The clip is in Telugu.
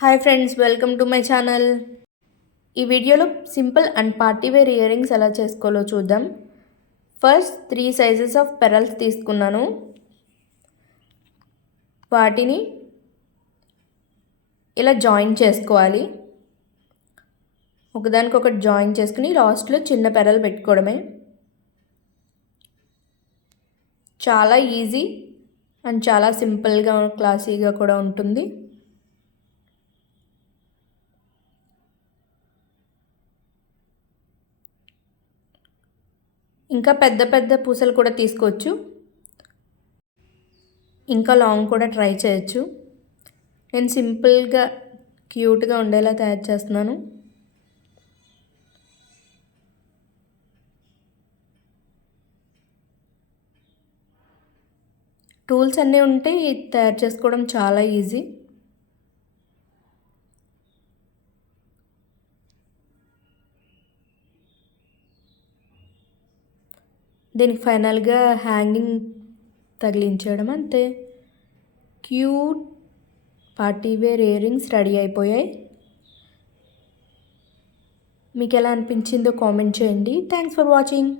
Hi friends, welcome to my channel. ఈ వీడియోలో simple and party wear earrings ఎలా చేసుకోవాలో చూద్దాం. ఫస్ట్ 3 సైజెస్ ఆఫ్ పెరల్స్ తీసుకున్నాను. వాటిని ఇలా జాయిన్ చేసుకోవాలి. ఒకదానికొకటి జాయిన్ చేసుకుని లాస్ట్లో చిన్న పెరల్ పెట్టుకోవడమే. చాలా ఈజీ అండ్ చాలా సింపుల్గా క్లాసీగా కూడా ఉంటుంది. ఇంకా పెద్ద పెద్ద పూసలు కూడా తీసుకోవచ్చు. ఇంకా లాంగ్ కూడా ట్రై చేయొచ్చు. నేను సింపుల్గా క్యూట్గా ఉండేలా తయారు చేస్తున్నాను. టూల్స్ అన్నీ ఉంటే తయారు చేసుకోవడం చాలా ఈజీ. దీనికి ఫైనల్గా హ్యాంగింగ్ తగిలించడం అంతే. Cute party wear earrings ready అయిపోయాయి. మీకు ఎలా అనిపించిందో కామెంట్ చేయండి. Thanks for watching.